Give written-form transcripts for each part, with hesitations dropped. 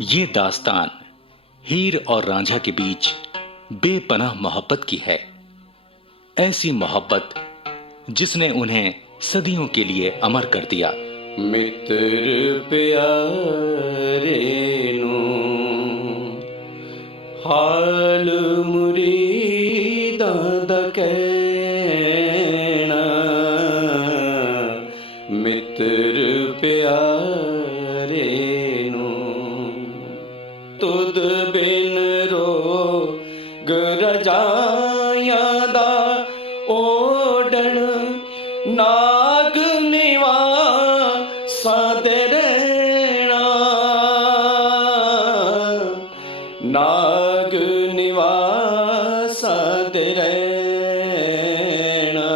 ये दास्तान हीर और रांझा के बीच बेपनाह मोहब्बत की है। ऐसी मोहब्बत जिसने उन्हें सदियों के लिए अमर कर दिया। मित्र प्यारे नु हाल मुरीदां दा कहना, मित्र प्यारे नु तुद बिन रोग रजायां दा ओढ़न नाग निवासां दे रहना, नाग निवासां दे रहना,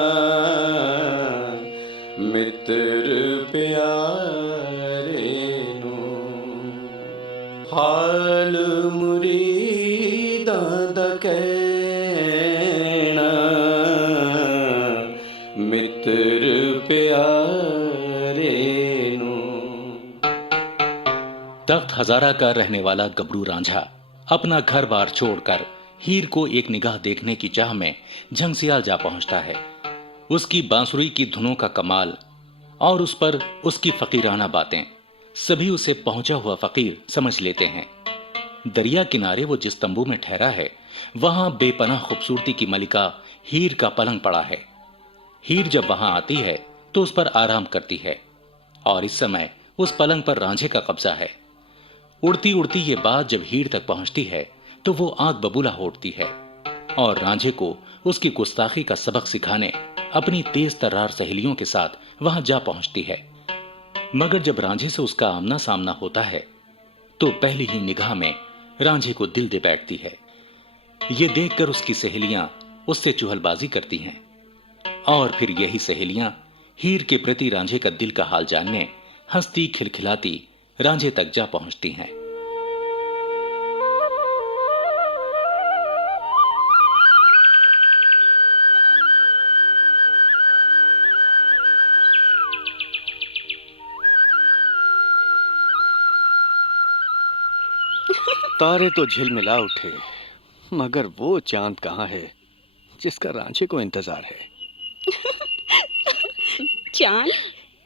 मित्र प्यारे नु हाल मुरीदां दा कहना, मित्र प्यारे नु। तख्त हजारा का रहने वाला गबरू रांझा अपना घर बार छोड़कर हीर को एक निगाह देखने की चाह में झंगसियाल जा पहुंचता है। उसकी बांसुरी की धुनों का कमाल और उस पर उसकी फकीराना बातें सभी उसे पहुंचा हुआ फकीर समझ लेते हैं। दरिया किनारे वो जिस तंबू में ठहरा है, वहां बेपनाह खूबसूरती की मलिका हीर का पलंग पड़ा है। हीर जब वहां आती है तो उस पर आराम करती है और इस समय उस पलंग पर रांझे का कब्जा है। उड़ती उड़ती ये बात जब हीर तक पहुंचती है तो वो आंख बबूला होती है और रांझे को उसकी गुस्ताखी का सबक सिखाने अपनी तेज तर्रार सहेलियों के साथ वहां जा पहुंचती है। मगर जब रांझे से उसका आमना सामना होता है तो पहली ही निगाह में रांझे को दिल दे बैठती है। ये देखकर उसकी सहेलियां उससे चुहलबाजी करती हैं और फिर यही सहेलियां हीर के प्रति रांझे का दिल का हाल जानने हंसती खिलखिलाती रांझे तक जा पहुंचती हैं। तारे तो झिलमिला उठे, मगर वो चांद कहाँ है जिसका रांझे को इंतजार है। चांद?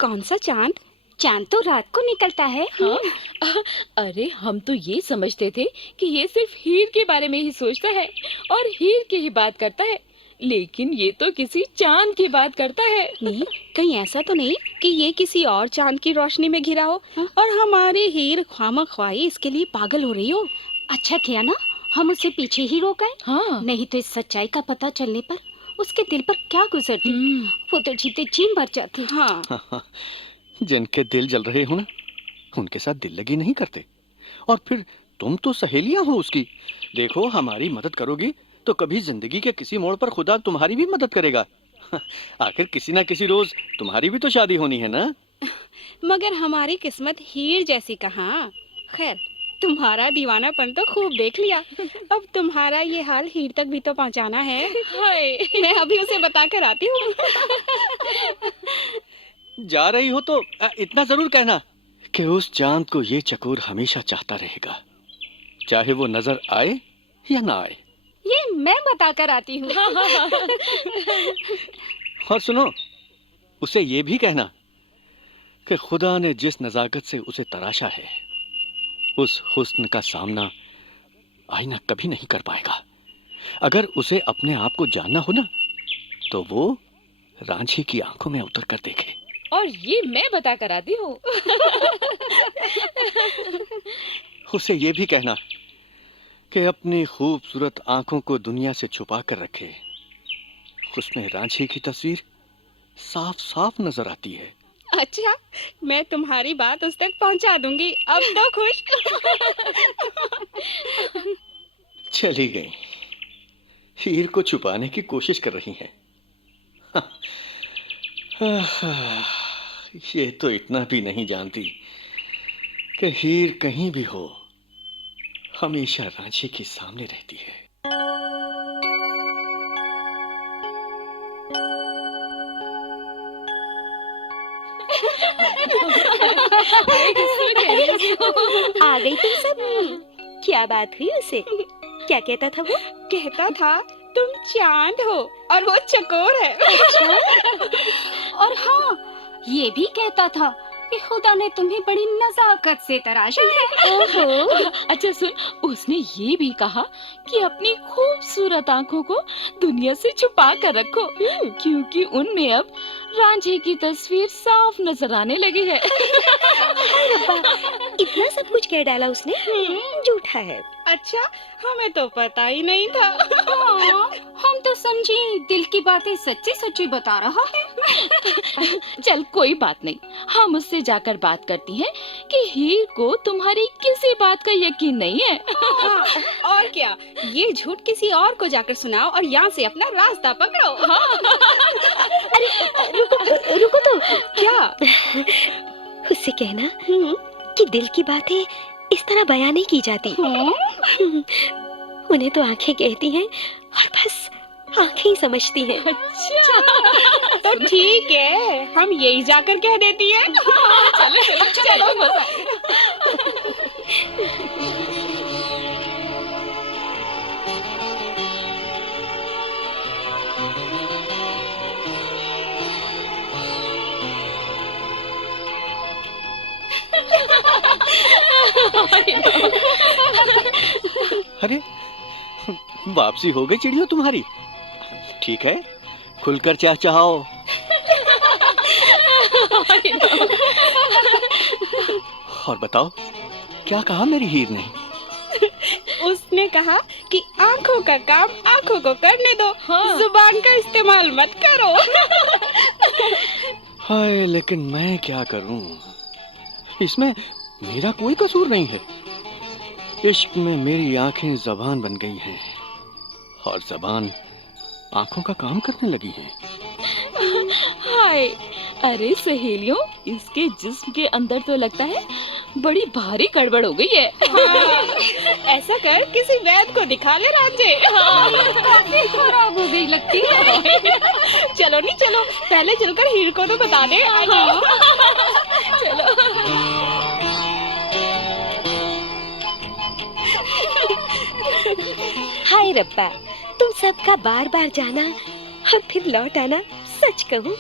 कौन सा चांद? चांद तो रात को निकलता है। हाँ? अरे हम तो ये समझते थे कि ये सिर्फ हीर के बारे में ही सोचता है और हीर की ही बात करता है, लेकिन ये तो किसी चांद की बात करता है। नहीं, कहीं ऐसा तो नहीं कि ये किसी और चांद की रोशनी में घिरा हो और हमारी हीर खामख्वाही इसके लिए पागल हो रही हो। अच्छा किया ना हम उसे पीछे ही रोक आए। हाँ। नहीं तो इस सच्चाई का पता चलने पर उसके दिल पर क्या गुजरती, वो तो जीते जी मर जाती। हाँ। जिनके दिल जल रहे हो ना, उनके साथ दिल लगी नहीं करते। और फिर तुम तो सहेलियां हो उसकी। देखो, हमारी मदद करोगी तो कभी जिंदगी के किसी मोड़ पर खुदा तुम्हारी भी मदद करेगा। आखिर किसी ना किसी रोज तुम्हारी भी तो शादी होनी है ना। मगर हमारी किस्मत हीर जैसी कहाँ। खैर, तुम्हारा दीवानापन तो खूब देख लिया, अब तुम्हारा ये हाल हीर तक भी तो पहुंचाना है। हाय। मैं अभी उसे बता कर आती हूँ। जा रही हो तो इतना जरूर कहना कि उस चांद को ये चकोर हमेशा चाहता रहेगा, चाहे वो नजर आए या ना आए। ये मैं बता कर आती हूँ। और सुनो, उसे ये भी कहना कि खुदा ने जिस नजाकत से उसे तराशा है, उस हुस्न का सामना आईना कभी नहीं कर पाएगा। अगर उसे अपने आप को जानना हो ना, तो वो रांझे की आंखों में उतर कर देखे। और ये मैं बता कर आती हूँ। उसे ये भी कहना कि अपनी खूबसूरत आंखों को दुनिया से छुपा कर रखे। उसमें रांझे की तस्वीर साफ साफ नजर आती है। अच्छा, मैं तुम्हारी बात उस तक पहुंचा दूंगी। अब तो खुश। चली गई, हीर को छुपाने की कोशिश कर रही हैं। ये तो इतना भी नहीं जानती कि हीर कहीं भी हो, हमेशा रांझे के सामने रहती है। आ गई तुम सब। क्या बात हुई उसे? क्या कहता था वो? कहता था तुम चांद हो और वो चकोर है। और हाँ, ये भी कहता था कि खुदा ने तुम्हें बड़ी नजाकत से तराशा है। ओहो, अच्छा सुन, उसने ये भी कहा कि अपनी खूबसूरत आंखों को दुनिया से छुपा कर रखो, क्योंकि उनमें अब रांझे की तस्वीर साफ नजर आने लगी है। हाय रब्बा, इतना सब कुछ कह डाला उसने। झूठा है। अच्छा, हमें तो पता ही नहीं था। हाँ, हम तो समझे दिल की बातें सच्ची सच्ची बता रहा है। चल कोई बात नहीं, हम उससे जाकर बात करती हैं कि हीर को तुम्हारी किसी बात का यकीन नहीं है। हाँ, और क्या, ये झूठ किसी और को जाकर सुनाओ और यहाँ से अपना रास्ता पकड़ो। रुको तो, क्या? उससे कहना कि दिल की बातें इस तरह बयान नहीं की जाती। उन्हें तो आंखें कहती हैं और बस आंखें ही समझती हैं। अच्छा, तो ठीक है, हम यही जाकर कह देती हैं। चलो मजा आएगा। अरे वापसी हो गई चिड़ियों तुम्हारी। ठीक है, खुलकर चहचहाओ। और बताओ, क्या कहा मेरी हीर ने? उसने कहा कि आंखों का काम आंखों को करने दो, हाँ। जुबान का इस्तेमाल मत करो। हाय, लेकिन मैं क्या करूं? इसमें मेरा कोई कसूर नहीं है। इश्क में मेरी आंखें जबान बन गई हैं और जबान आंखों का काम करने लगी है। हाय, अरे सहेलियों, इसके जिस्म के अंदर तो लगता है बड़ी भारी गड़बड़ हो गई है। हाँ, ऐसा कर, किसी वैद्य को दिखा ले रांझे। काफी खराब हो गई लगती है। चलो नहीं, चलो पहले चलकर हीर को तो बता दे। आ जाओ। हाय रब्बा, तुम सबका बार बार जाना और फिर लौट आना, सच कहूँ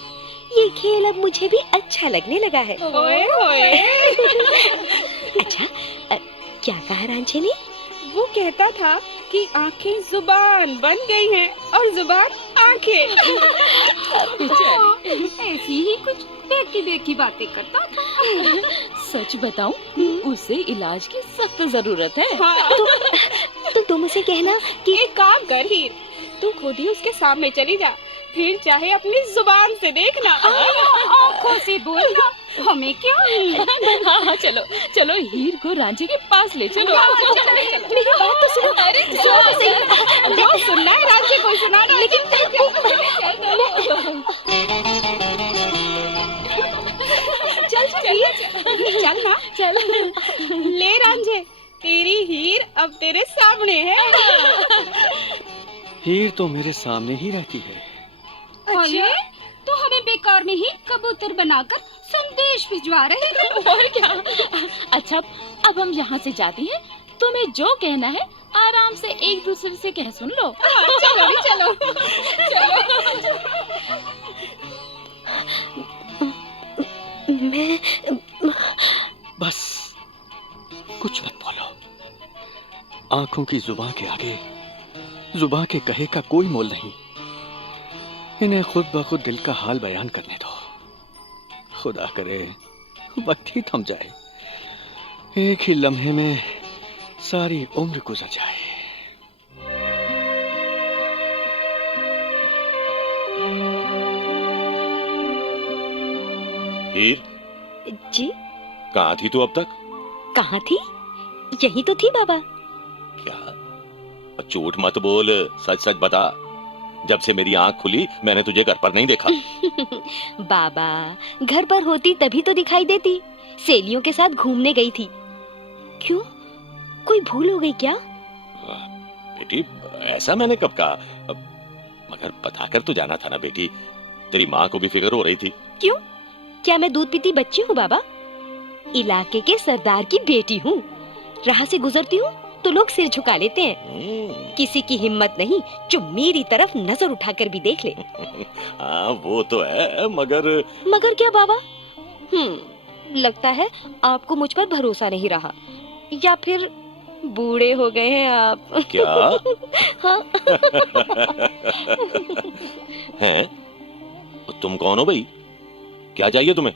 ये खेल अब मुझे भी अच्छा लगने लगा है। ओए ओए। अच्छा, क्या कहा रांझे ने? वो कहता था कि आंखें जुबान बन गई हैं और जुबान आंखें। ऐसी ही कुछ बेकी बेकी बातें करता था। सच बताऊं, उसे इलाज की सख्त जरूरत है। हाँ, तो तुम उसे कहना कि एक काम कर हीर, तू खुद ही उसके सामने चली जा, फिर चाहे अपनी जुबान से देखना। आंखों से बोलना, हमें क्या? हाँ हाँ, चलो चलो, हीर को रांझे के पास ले चलो। मेरी बात तो सुनो। अरे जो सुनना है रांझे को सुनाना। लेकिन चल ना, चल। ले रांझे, तेरी हीर अब तेरे सामने है। हीर तो मेरे सामने ही रहती है। अरे, तो हमें बेकार में ही कबूतर बनाकर संदेश भिजवा रहे हैं। और क्या? अच्छा, अब हम यहाँ से जाते हैं। तुम्हें जो कहना है आराम से एक दूसरे से कह सुन लो। चलो नहीं, चलो। मैं बस कुछ मत बोलो। आंखों की जुबान के आगे जुबान के कहे का कोई मोल नहीं। इन्हें खुद ब खुद दिल का हाल बयान करने दो। खुदा करे वक्त ही थम जाए, एक ही लम्हे में सारी उम्र गुजर जाए। हीर, जी, कहाँ थी तू अब तक? कहाँ थी? यही तो थी बाबा। क्या? झूठ मत बोल, सच सच बता। जब से मेरी आंख खुली मैंने तुझे घर पर नहीं देखा। बाबा, घर पर होती तभी तो दिखाई देती। सहेलियों के साथ घूमने गई थी। क्यों, कोई भूल हो गई क्या? बेटी, ऐसा मैंने कब कहा? मगर बताकर तो जाना था ना बेटी। तेरी माँ को भी फिक्र हो रही थी। क्यों, क्या मैं दूध पीती बच्ची हूँ बाबा? इलाके के सरदार की बेटी हूँ। राह से गुजरती हूँ तो लोग सिर झुका लेते हैं। किसी की हिम्मत नहीं जो मेरी तरफ नजर उठाकर भी देख ले। हाँ वो तो है, मगर मगर क्या बाबा? लगता है आपको मुझ पर भरोसा नहीं रहा, या फिर बूढ़े हो गए हैं आप। क्या? हाँ। हैं? तुम कौन हो भाई? क्या चाहिए तुम्हें?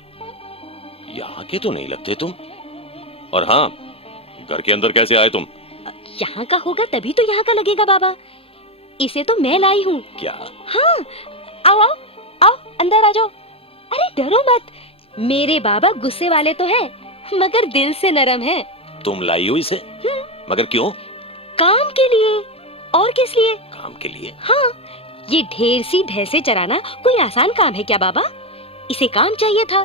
यहाँ के तो नहीं लगते तुम। और हाँ, घर के अंदर कैसे आए तुम? यहाँ का होगा तभी तो यहाँ का लगेगा बाबा। इसे तो मैं लाई हूँ। क्या? हाँ, आओ आओ आओ, अंदर आ जाओ। अरे डरो मत, मेरे बाबा गुस्से वाले तो हैं, मगर दिल से नरम हैं। तुम लाई हो इसे? मगर क्यों? काम के लिए। और किस लिए? काम के लिए? हाँ, ये ढेर सी भैंसे चराना कोई आसान काम है क्या बाबा? इसे काम चाहिए था,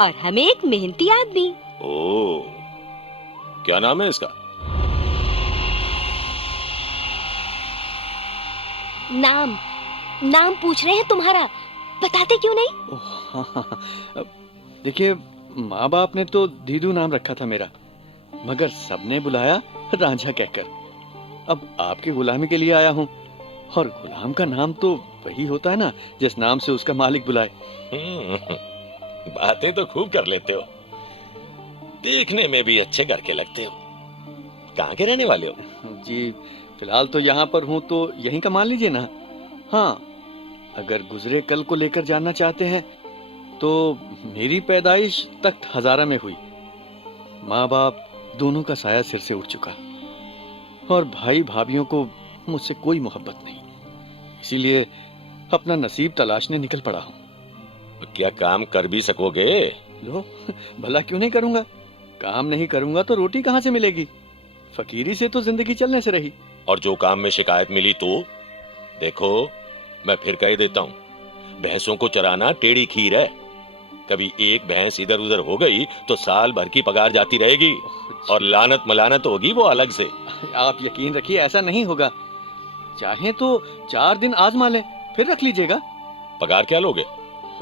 और हमें एक मेहनती आदमी। ओ, क्या नाम है इसका? नाम पूछ रहे हैं तुम्हारा, बताते क्यों नहीं? देखिए, माँ बाप ने तो दीदू नाम रखा था मेरा, मगर सबने बुलाया रांझा कहकर। अब आपकी गुलामी के लिए आया हूँ, और गुलाम का नाम तो वही होता है ना जिस नाम से उसका मालिक बुलाए। बातें तो खूब कर लेते हो, देखने में भी अच्छे घर के लगते हो। कहाँ के रहने वाले हो? जी, फिलहाल तो यहाँ पर हूँ, तो यहीं का मान लीजिए ना। हाँ, अगर गुजरे कल को लेकर जानना चाहते हैं तो मेरी पैदाइश तख्त हजारा में हुई। माँ बाप दोनों का साया सिर से उठ चुका, और भाई भाभीियों को मुझसे कोई मोहब्बत नहीं, इसीलिए अपना नसीब तलाशने निकल पड़ा हूँ। क्या काम कर भी सकोगे? लो, भला क्यों नहीं करूँगा? काम नहीं करूँगा तो रोटी कहाँ से मिलेगी? फकीरी से तो जिंदगी चलने से रही। और जो काम में शिकायत मिली तो देखो, मैं फिर कह देता हूँ, भैंसों को चराना टेढ़ी खीर है। कभी एक भैंस इधर उधर हो गई तो साल भर की पगार जाती रहेगी, और लानत मलानत होगी वो अलग से। आप यकीन रखिए, ऐसा नहीं होगा। चाहे तो 4 दिन आजमा ले, फिर रख लीजिएगा। पगार क्या लोगे?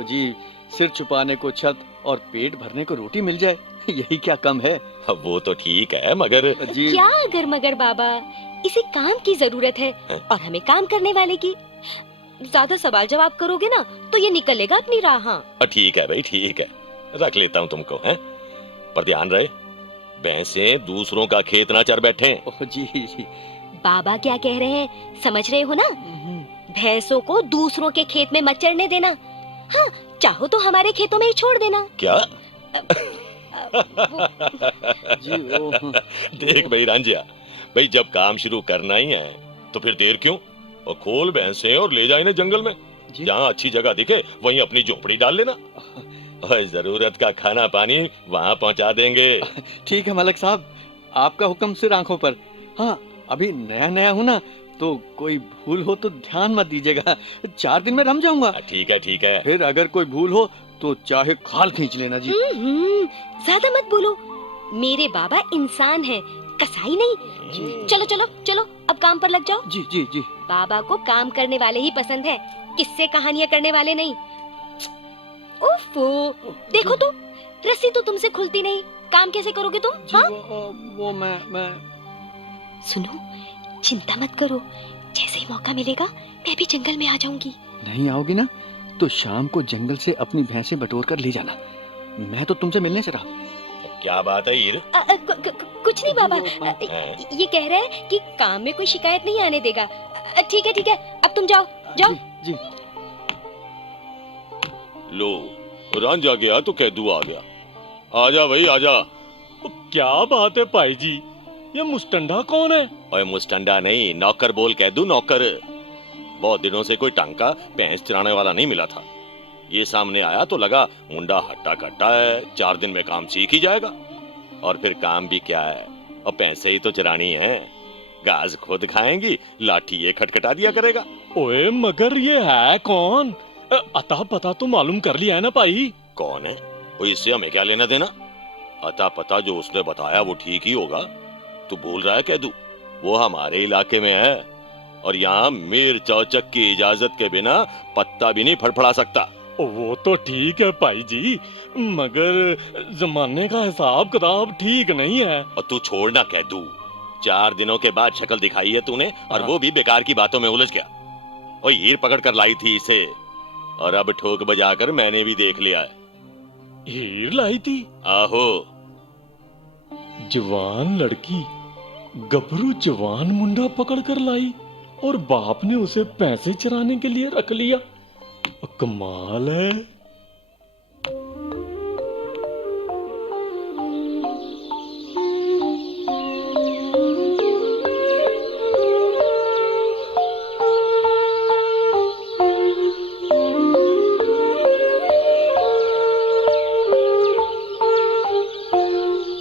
जी, सिर छुपाने को छत और पेट भरने को रोटी मिल जाए, यही क्या कम है? वो तो ठीक है, मगर जी, क्या अगर मगर बाबा? इसे काम की जरूरत है, और हमें काम करने वाले की। ज्यादा सवाल जवाब करोगे ना तो ये निकलेगा अपनी राह। हाँ। ठीक है भाई, ठीक है, रख लेता हूँ तुमको, हैं? पर ध्यान रहे, भैंसे दूसरों का खेत ना चर बैठे। जी, बाबा क्या कह रहे हैं समझ रहे हो ना? भैंसों को दूसरों के खेत में मत चरने देना। हाँ, चाहो तो हमारे खेतों में ही छोड़ देना। क्या? जी, देख भाई रांझिया, भाई जब काम शुरू करना ही है तो फिर देर क्यों? और खोल भैंसे और ले जा इन्हें जंगल में। जहाँ अच्छी जगह दिखे वहीं अपनी झोपड़ी डाल लेना, और जरूरत का खाना पानी वहाँ पहुँचा देंगे। ठीक है मलक साहब, आपका हुक्म सिर आंखों पर। हाँ, अभी नया नया हूँ ना, तो कोई भूल हो तो ध्यान मत दीजिएगा। 4 दिन में रम जाऊंगा। ठीक है, ठीक है। फिर अगर कोई भूल हो तो चाहे खाल खींच लेना जी। ज्यादा मत बोलो, मेरे बाबा इंसान हैं, कसाई नहीं। चलो चलो चलो, अब काम पर लग जाओ। जी जी जी। बाबा को काम करने वाले ही पसंद है, किससे कहानियां करने वाले नहीं। ओफो, देखो तो, रस्सी तो तुमसे खुलती नहीं, काम कैसे करोगे तुम? हाँ? वो मैं सुनो, चिंता मत करो, जैसे ही मौका मिलेगा मैं भी जंगल में आ जाऊंगी। नहीं आओगी ना तो शाम को जंगल से अपनी भैंसें बटोर कर ले जाना। मैं तो तुमसे मिलने से रहा। क्या बात है हीर? कुछ नहीं बाबा, ये कह रहा है कि काम में कोई शिकायत नहीं आने देगा। ठीक है, अब तुम जाओ जाओ। जी। लो, रांझा गया तो कैदू आ गया। आजा भाई आजा। क्या बात है भाई जी, ये मुस्टंडा कौन है? ओए मुस्टंडा नहीं, नौकर बोल कैदू, नौकर। बहुत दिनों से कोई टंका भैंस चराने वाला नहीं मिला था। ये सामने आया तो लगा मुंडा हट्टा कट्टा है, 4 दिन में काम सीख ही जाएगा। और फिर काम भी क्या है, और पैसे ही तो चरानी है। घास खुद खाएंगी, लाठी ये खटखटा दिया करेगा। ओए मगर ये है कौन? अता पता तो मालूम कर लिया है ना भाई? कौन है वो, इससे हमें क्या लेना देना? अता पता जो उसने बताया वो ठीक ही होगा। तू बोल रहा है कैदू, वो हमारे इलाके में है, और यहाँ मीर चौचक की इजाजत के बिना पत्ता भी नहीं फड़फड़ा सकता। वो तो ठीक है भाई जी, मगर जमाने का हिसाब किताब ठीक नहीं है। और तू छोड़ना कह दू, 4 दिनों के बाद शक्ल दिखाई है तूने, और वो भी बेकार की बातों में उलझ गया। और हीर पकड़ कर लाई थी इसे, और अब ठोक बजाकर मैंने भी देख लिया है। हीर लाई थी? आहो। जवान लड़की गबरू जवान मुंडा पकड़ कर लाई, और बाप ने उसे पैसे चराने के लिए रख लिया। कमाल है।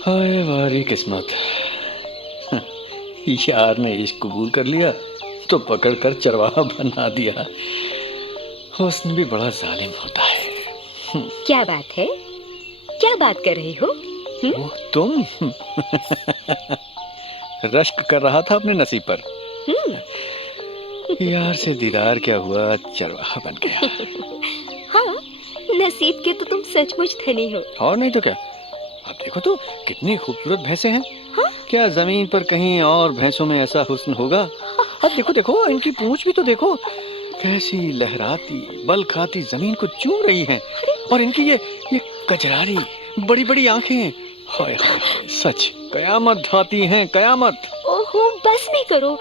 हाय वारी किस्मत, यार ने इश्क कबूल कर लिया तो पकड़कर चरवाहा बना दिया। हुस्न भी बड़ा जालिम होता है। क्या बात है, क्या बात कर रहे हो? वो तुम रश्क कर रहा था अपने नसीब पर। यार से दीदार क्या हुआ, चरवाहा बन गया। हाँ, नसीब के तो तुम सचमुच धनी हो। और नहीं तो क्या। अब देखो तो कितनी खूबसूरत भैंसे हैं। हाँ? क्या जमीन पर कहीं और भैंसों में ऐसा हुस्न होगा? अब देखो देखो, इनकी पूंछ भी तो देखो, कैसी लहराती बल खाती जमीन को चूम रही हैं। और इनकी ये कजरारी बड़ी बड़ी आंखें, हाय हाय हाय, सच कयामत ढाती हैं, कयामत। ओहो, बस भी करो।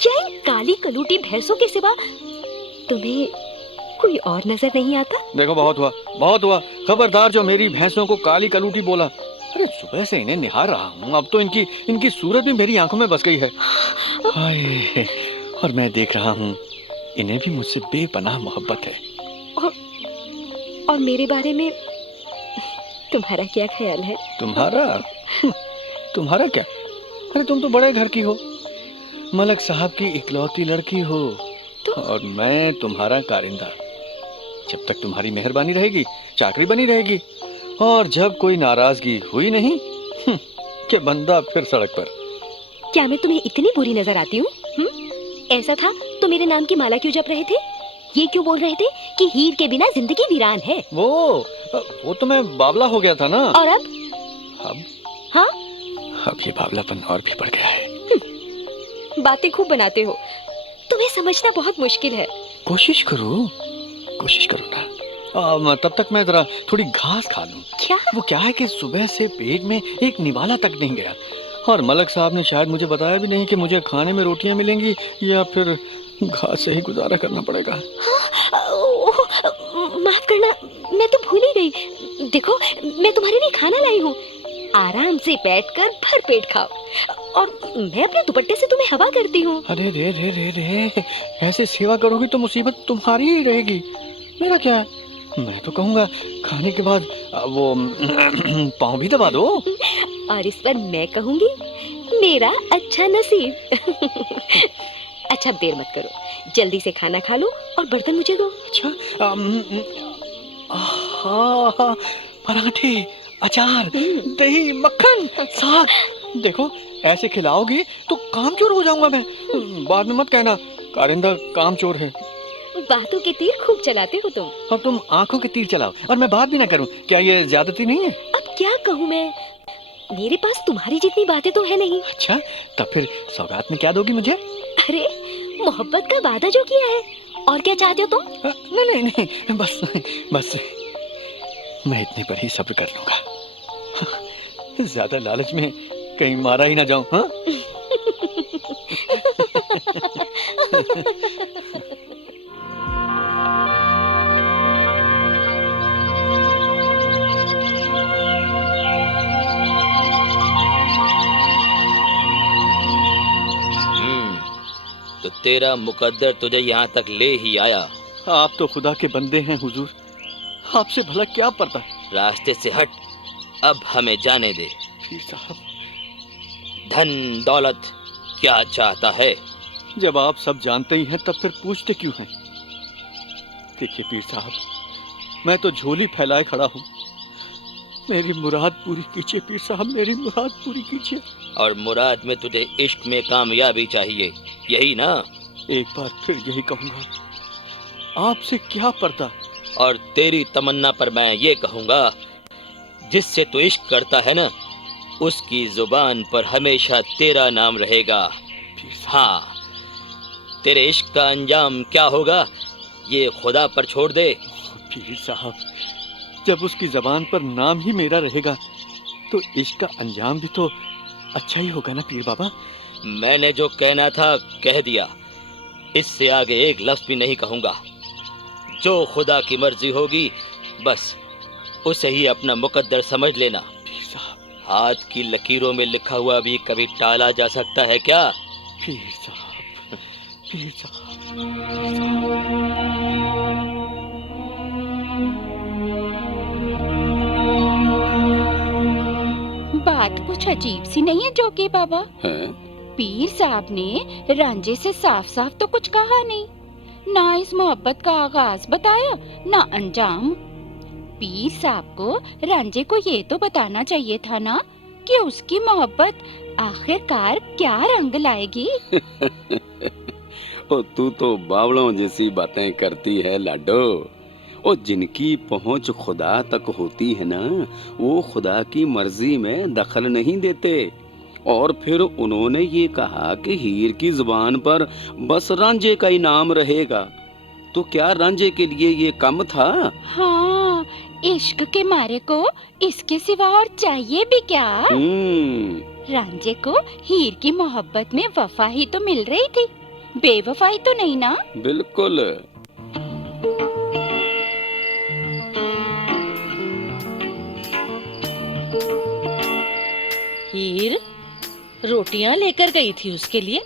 क्या इन काली कलूटी भैंसों के सिवा तुम्हें कोई और नजर नहीं आता? देखो बहुत हुआ, बहुत हुआ। खबरदार जो मेरी भैंसों को काली कलूटी बोला। अरे सुबह से इन्हें निहार रहा हूँ, अब तो इनकी सूरत भी मेरी आंखों में बस गई है। हाय, और मैं देख रहा हूँ इन्हें भी मुझसे बेपनाह मोहब्बत है। और मेरे बारे में तुम्हारा क्या ख्याल है? तुम्हारा क्या? अरे तुम तो बड़े घर की हो, मलक साहब की इकलौती लड़की हो, और मैं तुम्हारा कारिंदा। जब तक तुम्हारी मेहरबानी रहेगी चाकरी बनी रहेगी, और जब कोई नाराजगी हुई नहीं कि बंदा फिर सड़क पर। क्या मैं तुम्हें इतनी बुरी नजर आती हूँ? ऐसा था तो मेरे नाम की माला क्यों जप रहे थे? ये क्यों बोल रहे थे कि हीर के बिना जिंदगी वीरान है? वो तो मैं बावला हो गया था ना। और अब? हाँ? अब ये बावलापन और भी बढ़ गया है। बातें खूब बनाते हो, तुम्हें समझना बहुत मुश्किल है। कोशिश करो ना। तब तक मैं जरा थोड़ी घास खा लूं। क्या? वो क्या है कि सुबह से पेट में एक निवाला तक नहीं गया, और मलक साहब ने शायद मुझे बताया भी नहीं कि मुझे खाने में रोटियां मिलेंगी या फिर घास से ही गुजारा करना पड़ेगा। माफ करना, मैं तो भूल ही गई। देखो, मैं तुम्हारे लिए खाना लाई हूँ। आराम से बैठकर भर पेट खाओ, और मैं अपने दुपट्टे से तुम्हें हवा करती हूँ। अरे रे, ऐसे सेवा करोगी तो मुसीबत तुम्हारी ही रहेगी, मेरा क्या? मैं तो कहूँगा खाने के बाद वो पाँव भी दबा दो। और इस पर मैं कहूँगी मेरा अच्छा नसीब। अच्छा, देर मत करो, जल्दी से खाना खा लो और बर्तन मुझे दो। अच्छा, पराठे, अचार, दही, मक्खन, साग। देखो ऐसे खिलाओगी तो कामचोर हो जाऊंगा मैं। बाद में मत कहना कारिंदा कामचोर है। बातों के तीर खूब चलाते हो तुम। अब तुम आंखों के तीर चलाओ और मैं बात भी ना करूं, क्या ये ज्यादती नहीं है? अब क्या कहूँ मैं, मेरे पास तुम्हारी जितनी बातें तो है नहीं। अच्छा, तब फिर सौगात में क्या दोगी मुझे? अरे, मोहब्बत का वादा जो किया है, और क्या चाहते हो तुम? नहीं, बस मैं इतने पर ही सब्र कर लूंगा। ज्यादा लालच में कहीं मारा ही ना जाऊं। हाँ? तो तेरा मुकद्दर तुझे यहाँ तक ले ही आया। आप तो खुदा के बंदे हैं हुजूर, आपसे भला क्या पड़ता है? रास्ते से हट, अब हमें जाने दे। पीर साहब, धन दौलत क्या चाहता है? जब आप सब जानते ही हैं तब फिर पूछते क्यों हैं? देखिए पीर साहब, मैं तो झोली फैलाए खड़ा हूँ। मेरी मुराद पूरी कीजिए पीर साहब, मेरी मुराद पूरी कीजिए। और मुराद में तुझे इश्क में कामयाबी चाहिए, यही ना? एक बार फिर यही कहूँगा, आपसे क्या पर्दा, और तेरी तमन्ना पर मैं ये कहूंगा, जिससे तू इश्क करता है ना, उसकी जुबान पर हमेशा तेरा नाम रहेगा। हाँ, तेरे इश्क का अंजाम क्या होगा ये खुदा पर छोड़ दे। पीर साहब, जब उसकी जबान पर नाम ही मेरा रहेगा तो इश्क का अंजाम भी तो अच्छा ही होगा ना पीर बाबा। मैंने जो कहना था कह दिया, इससे आगे एक लफ्ज भी नहीं कहूंगा। जो खुदा की मर्जी होगी बस उसे ही अपना मुकद्दर समझ लेना। पीर साहब, हाथ की लकीरों में लिखा हुआ भी कभी टाला जा सकता है क्या? पीर साहब, पीर साहब। बात कुछ अजीब सी नहीं है जोगी बाबा? हैं? पीर साहब ने रांझे से साफ साफ तो कुछ कहा नहीं, ना इस मोहब्बत का आगाज बताया ना अंजाम। पीर साहब को रांझे को ये तो बताना चाहिए था ना कि उसकी मोहब्बत आखिरकार क्या रंग लाएगी। ओ तू तो बावलों जैसी बातें करती है लाडो। ओ जिनकी पहुंच खुदा तक होती है ना, वो खुदा की मर्जी में दखल नहीं देते। और फिर उन्होंने ये कहा कि हीर की जुबान पर बस रांझे का ही नाम रहेगा, तो क्या रांझे के लिए ये कम था? हाँ, इश्क के मारे को इसके सिवा और चाहिए भी क्या? रांझे को हीर की मोहब्बत में वफा ही तो मिल रही थी, बेवफाई तो नहीं ना? बिल्कुल। हीर रोटियां लेकर गई थी उसके लिए,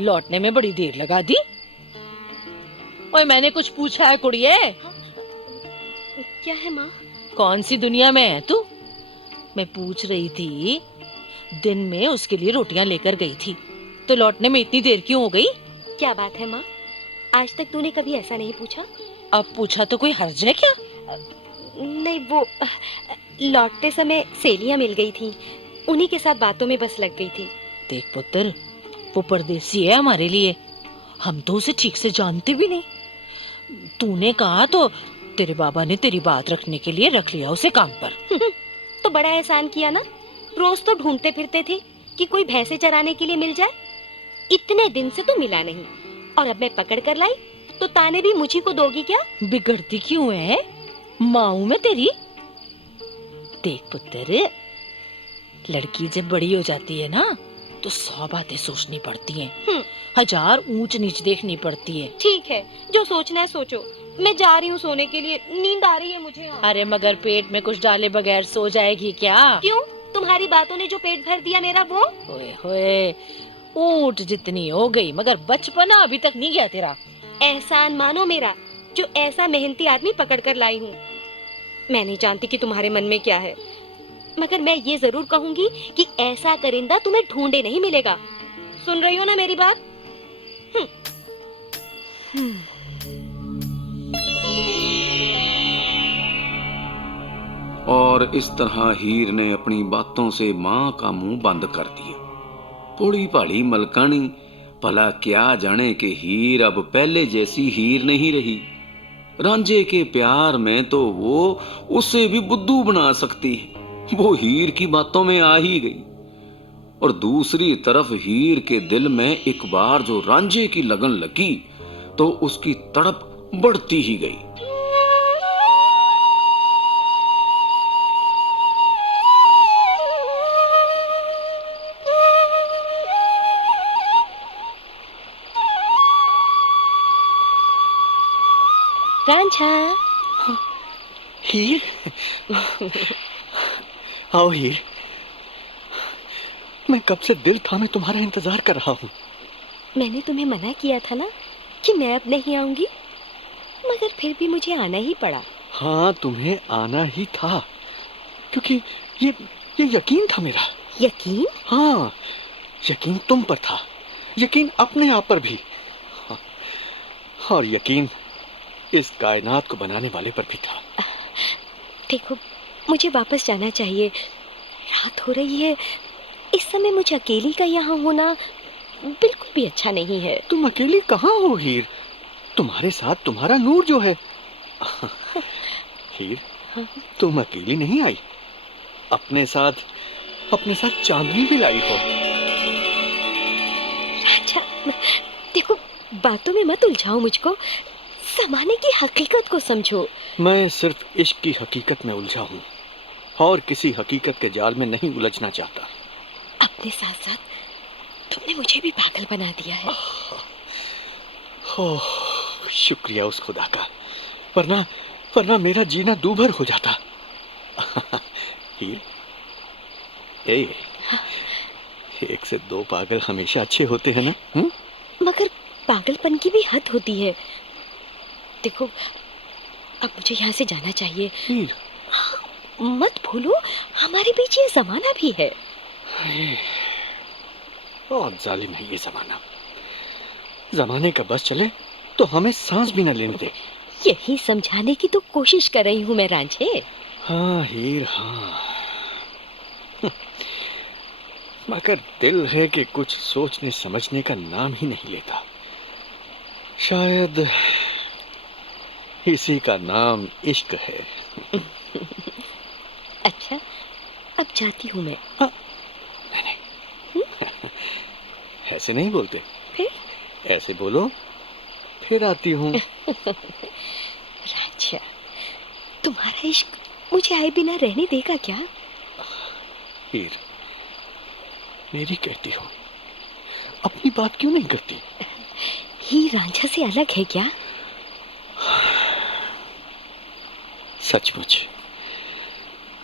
लौटने में बड़ी देर लगा दी। ओए, मैंने कुछ पूछा है कुड़िए? क्या है माँ? कौन सी दुनिया में है तू? मैं पूछ रही थी, दिन में उसके लिए रोटियां लेकर गई थी तो लौटने में इतनी देर क्यों हो गई? क्या बात है माँ, आज तक तूने कभी ऐसा नहीं पूछा। अब पूछा तो कोई हर्ज है क्या? नहीं, वो लौटते समय सहेलियां मिल गई थी, उन्हीं के साथ बातों में बस लग गई थी। देख पुत्र, वो परदेसी है हमारे लिए, हम तो उसे ठीक से जानते भी नहीं। तूने कहा तो तेरे बाबा ने तेरी बात रखने के लिए रख लिया उसे काम पर। तो बड़ा एहसान किया ना, रोज तो ढूंढते फिरते थे कि कोई भैंसे चराने के लिए मिल जाए। इतने दिन से तो मिला नहीं, और अब मैं पकड़ कर लाई तो ताने भी मुझी को दोगी क्या? बिगड़ती क्यों है माऊ में तेरी? देख पुत्र, लड़की जब बड़ी हो जाती है ना तो 100 बातें सोचनी पड़ती हैं, 1000 ऊंच नीच देखनी पड़ती है। ठीक है, जो सोचना है सोचो, मैं जा रही हूँ सोने के लिए, नींद आ रही है मुझे। अरे मगर पेट में कुछ डाले बगैर सो जाएगी क्या? क्यों? तुम्हारी बातों ने जो पेट भर दिया मेरा वो। ओए होए, ऊंट जितनी हो गई मगर बचपना अभी तक नहीं गया तेरा। एहसान मानो मेरा, जो ऐसा मेहनती आदमी पकड़ कर लाई हूँ। मैं नहीं जानती कि तुम्हारे मन में क्या है, मगर मैं ये जरूर कहूंगी कि ऐसा करिंदा तुम्हें ढूंढे नहीं मिलेगा। सुन रही हो ना मेरी बात? और इस तरह हीर ने अपनी बातों से माँ का मुंह बंद कर दिया। भोली भाली मलकानी भला क्या जाने कि हीर अब पहले जैसी हीर नहीं रही। रांझे के प्यार में तो वो उसे भी बुद्धू बना सकती है, वो हीर की बातों में आ ही गई। और दूसरी तरफ हीर के दिल में एक बार जो रांझे की लगन लगी तो उसकी तड़प बढ़ती ही गई। रांझा। हीर, आओ हीर, मैं कब से दिल थामे तुम्हारा इंतजार कर रहा हूँ। मैंने तुम्हें मना किया था ना कि मैं अब नहीं आऊंगी, मगर फिर भी मुझे आना ही पड़ा। हाँ, तुम्हें आना ही था, क्योंकि ये यकीन था मेरा। यकीन? हाँ, यकीन तुम पर था, यकीन अपने आप पर भी, और यकीन इस कायनात को बनाने वाले पर भी था। देखो, मुझे वापस जाना चाहिए, रात हो रही है। इस समय मुझे अकेली का यहाँ होना बिल्कुल भी अच्छा नहीं है। तुम अकेली कहाँ हो हीर? तुम्हारे साथ तुम्हारा नूर जो है। हीर, तुम अकेली नहीं आई, अपने साथ चांदनी भी लाई हो। अच्छा, देखो बातों में मत उलझाओ मुझको, ज़माने की हकीकत को समझो। मैं सिर्फ इश्क की हकीकत में उलझा हूँ और किसी हकीकत के जाल में नहीं उलझना चाहता। अपने साथ साथ तुमने मुझे भी पागल बना दिया है। ओह, शुक्रिया उस खुदा का, वरना मेरा जीना दूभर हो जाता। हीर, एक से दो पागल हमेशा अच्छे होते हैं ना? मगर पागलपन की भी हद होती है। देखो, अब मुझे यहाँ से जाना चाहिए। हीर, मत भूलो हमारे बीच ये जमाना भी है। बहुत जालिम है ये जमाना। जमाने का बस चले तो हमें सांस भी न लेने दे। यही समझाने की तो कोशिश कर रही हूँ मैं रांझे। हाँ हीर, हाँ, मगर दिल है कि कुछ सोचने समझने का नाम ही नहीं लेता। शायद इसी का नाम इश्क है। अच्छा, अब जाती हूँ मैं। ऐसे नहीं बोलते। फिर? ऐसे बोलो, फिर आती हूँ। राजा, तुम्हारा इश्क मुझे आए बिना रहने देगा क्या? हीर, मेरी कहती हो, अपनी बात क्यों नहीं करती? ही रांझा से अलग है क्या? सचमुच,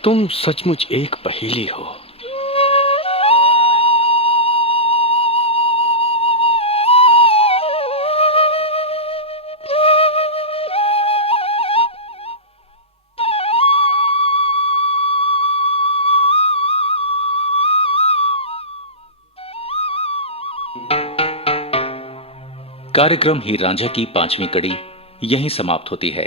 तुम सचमुच एक पहेली हो। कार्यक्रम हीर रांझा की 5वीं कड़ी यहीं समाप्त होती है।